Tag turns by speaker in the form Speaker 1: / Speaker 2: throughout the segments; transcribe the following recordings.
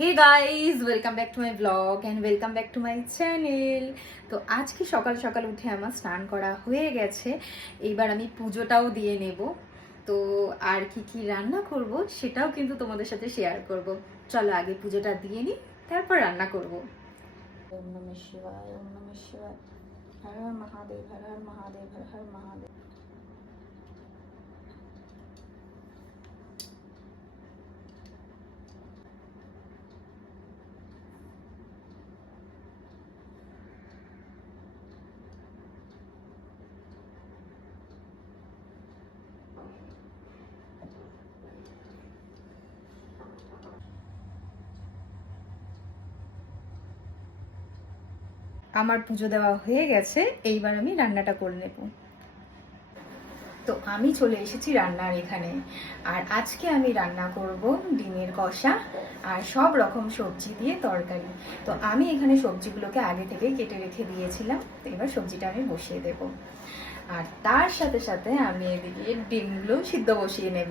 Speaker 1: Hey guys welcome back to my blog and welcome back to my channel তো আজকে সকাল সকাল উঠে আমার স্নান করা হয়ে গেছে। এইবার আমি পুজোটাও দিয়ে নেব। তো আর কি কি রান্না করব সেটাও কিন্তু তোমাদের সাথে শেয়ার করব। চলো আগে পুজোটা দিয়ে নিই, তারপর রান্না করব। ওম নমঃ শিবায়, ওম নমঃ শিবায়। হর মহাদেব হর মহাদেব, হর হর মহাদেব। আমার পুজো দেওয়া হয়ে গেছে, এইবার আমি রান্নাটা করে নেব। তো আমি চলে এসেছি রান্নার এখানে, আর আজকে আমি রান্না করব ডিমের কষা আর সব রকম সবজি দিয়ে তরকারি। তো আমি এখানে সবজিগুলোকে আগে থেকে কেটে রেখে দিয়েছিলাম এবার সবজিটা আমি বসিয়ে দেব। আর তার সাথে সাথে আমি এদিকে ডিমগুলো সিদ্ধ বসিয়ে নেব।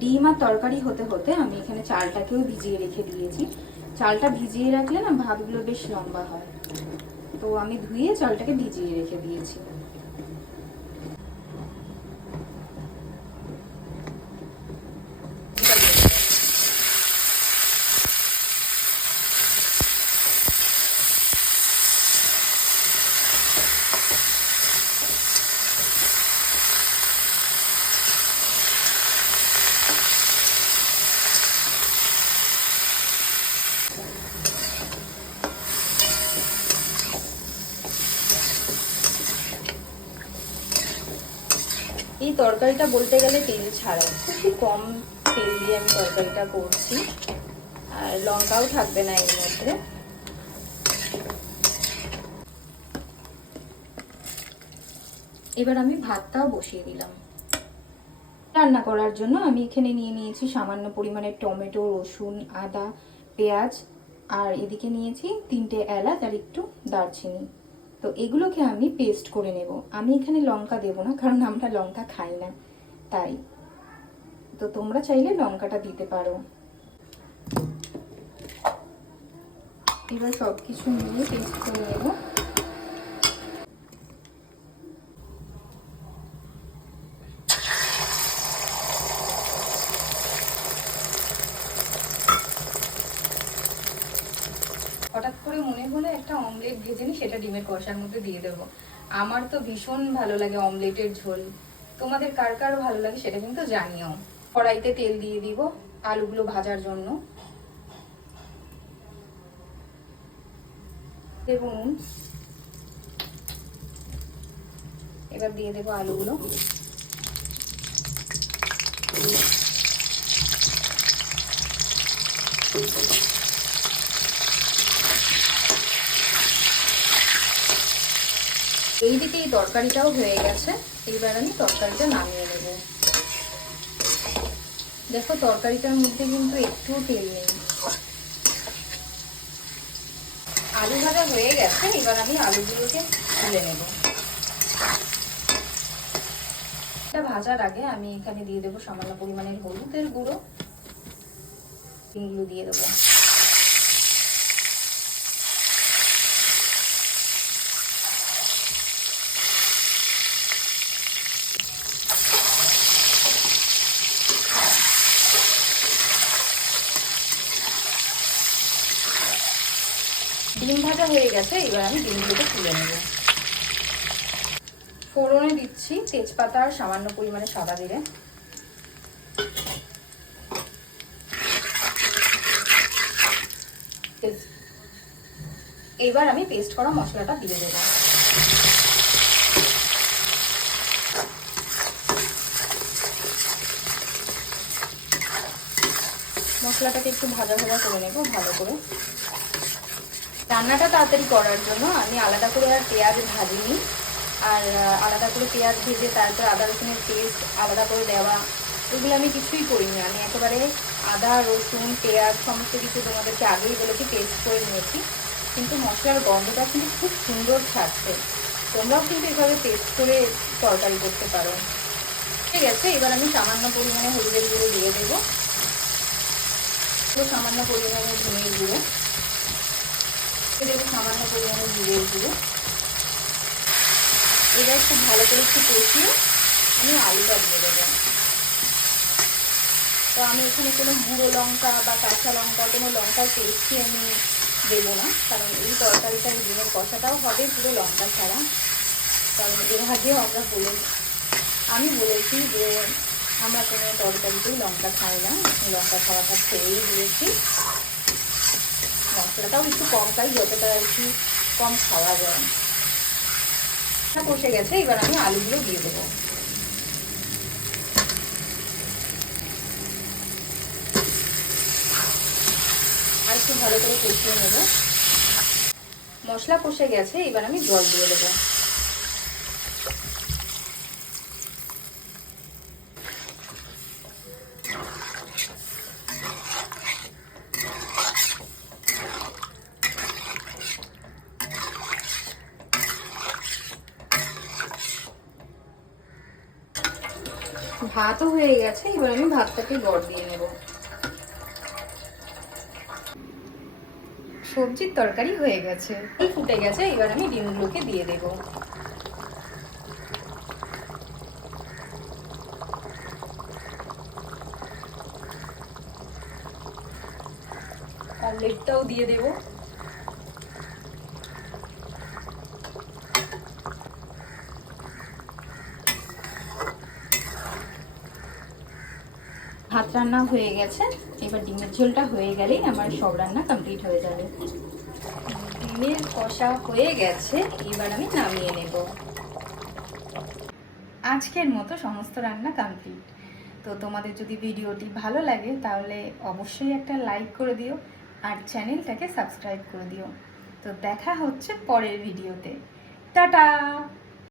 Speaker 1: ডিম আর তরকারি হতে হতে আমি এখানে চালটাকেও ভিজিয়ে রেখে দিয়েছি। চালটা ভিজিয়ে রাখলে না, ভাতগুলো বেশ লম্বা হয়। তো আমি ধুয়ে চালটাকে ভিজিয়ে রেখে দিয়েছি এই তরকারিটা বলতে গেলে তেল ছাড়া। খুবই কম তেল দিয়ে আমি তরকারিটা করছি। আর লঙ্কাও থাকবে না এর মধ্যে। এবার আমি ভাতটাও বসিয়ে দিলাম। রান্না করার জন্য আমি এখানে নিয়ে নিয়েছি সামান্য পরিমাণে টমেটো, রসুন, আদা, পেঁয়াজ। আর এদিকে নিয়েছি তিনটে এলাচ আর একটু দারচিনি। তো এগুলোকে আমি পেস্ট করে নেব। আমি এখানে লঙ্কা দেব না, কারণ আমরা লঙ্কা খাই না। তাই। তো তোমরা চাইলে লঙ্কাটা দিতে পারো। এবার সব কিছু নিয়ে পেস্ট করে নেব। ভেজে নি সেটা ডিমের কষার মধ্যে দিয়ে দেবো। আমার তো ভীষণ ভালো লাগে অমলেটের ঝোল। তোমাদের কার কার ভালো লাগে সেটা কিন্তু জানিও। কড়াইতে তেল দিয়ে দিব আলুগুলো ভাজার জন্য। দেখুন এবার দিয়ে দেবো আলুগুলো। এইদিকে এই তরকারিটাও হয়ে গেছে। এইবার আমি তরকারিটা নামিয়ে নেব। দেখো তরকারিটার মধ্যে কিন্তু একটুও তেল নেই। আলু ভাজা হয়ে গেছে, এবার আমি আলুগুলোকে তুলে নেব। এটা ভাজার আগে আমি এখানে দিয়ে দেবো সামান্য পরিমাণের হলুদের গুঁড়ো। ডিমগুলো দিয়ে দেবো। ডিম ভাজা হয়ে গেছে, এবার আমি ডিমগুলোকে তুলে নেব। ফোড়নে দিচ্ছি তেজপাতা আর সামান্য পরিমাণে সাদা জিরে। এবার আমি পেস্ট করা মশলাটা দিয়ে দেবো। মশলাটাকে একটু ভাজা ভাজা করে নেব, ভালো করে। রান্নাটা তাড়াতাড়ি করার জন্য আমি আলাদা করে আর পেঁয়াজ ভাজিনি। আর আলাদা করে পেঁয়াজ ভেজে তারপর আদা রসুনের পেস্ট আলাদা করে দেওয়া, এগুলো আমি কিছুই করিনি। আমি একেবারে আদা, রসুন, পেঁয়াজ সমস্ত কিছু তোমাদেরকে আগেই বলেছি পেস্ট করে নিয়েছি। কিন্তু মশলার গন্ধটা কিন্তু খুব সুন্দর ছাড়ছে। তোমরাও কিন্তু এভাবে পেস্ট করে তরকারি করতে পারো। ঠিক আছে, এবার আমি সামান্য পরিমাণে হলুদের গুঁড়ো দিয়ে দেবো। সামান্য পরিমাণে ধনের গুঁড়ো। দেবো সামান্য পরিমাণে জিরের গুঁড়ো এবার খুব ভালো করে একটু কষিয়ে আমি আলুটা দিয়ে দেবো। তো আমি এখানে কোনো গুঁড়ো লঙ্কা বা কাঁচা লঙ্কা, কোনো লঙ্কার পেস্টই আমি দেবো না, কারণ এই তরকারিটা ডিমের কষাটাও হবে পুরো লঙ্কা ছাড়া। কারণ এর আমরা বলে, আমি বলেছি যে আমরা কোনো তরকারিতেই লঙ্কা খাই না, লঙ্কা খাওয়াটা ছেড়েই দিয়েছি। মশলাটাও একটু কম খাই যতটা আর কি কম খাওয়া যায়। কষে গেছে, এবার আমি আলুগুলো দিয়ে দেবো। আর একটু ভালো করে কষিয়ে নেব। মশলা কষে গেছে, এবার আমি জল দিয়ে দেবো। ভাতও হয়ে গেছে এবার আমি ভাতটাকে গড় দিয়ে নেব। সবজির তরকারি হয়ে গেছে। ফুটে গেছে এবার আমি ডিমগুলোকে দিয়ে দেব। আর লেপটাও দিয়ে দেবো। ভাত রান্না হয়ে গেছে। এবার ডিমের ঝোলটা হয়ে গেলেই আমার সব রান্না কমপ্লিট হয়ে যাবে। ডিমের কষা হয়ে গেছে, এবার আমি নামিয়ে নেব। আজকের মতো সমস্ত রান্না কমপ্লিট তো তোমাদের যদি ভিডিওটি ভালো লাগে, তাহলে অবশ্যই একটা লাইক করে দিও আর চ্যানেলটাকে সাবস্ক্রাইব করে দিও। তো দেখা হচ্ছে পরের ভিডিওতে। টাটা!